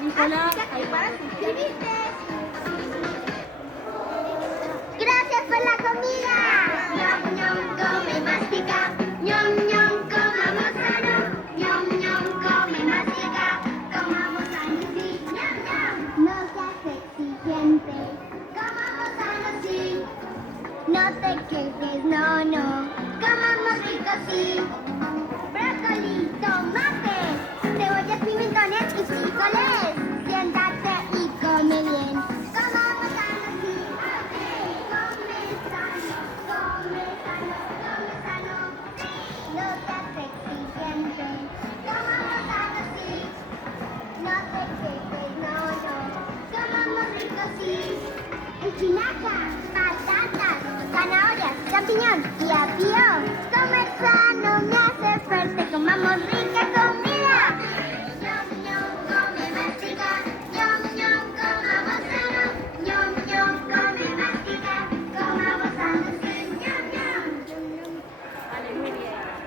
Nicolás, ahí para suscribirte. Gracias por la comida. Ñom, ñom, come, mastica. Ñom, ñom, comamos sano. Ñom, ñom, come, mastica. Comamos sano, sí. Ñom, ñom. No seas exigente. Comamos sano, sí. No te quejes, no, no. Comamos rico, sí. Brócoli, tomate, cebollas, pimentones y frijoles. Siéntate y come bien. Comamos sano, sí. Come sano, come sano, come sano. No seas exigente. Comamos sano, sí. No te quejes, no, no. Comamos rico, sí. Espinaca, patatas, zanahorias, champiñón y apio. Comer sano me hace fuerte. Comamos rica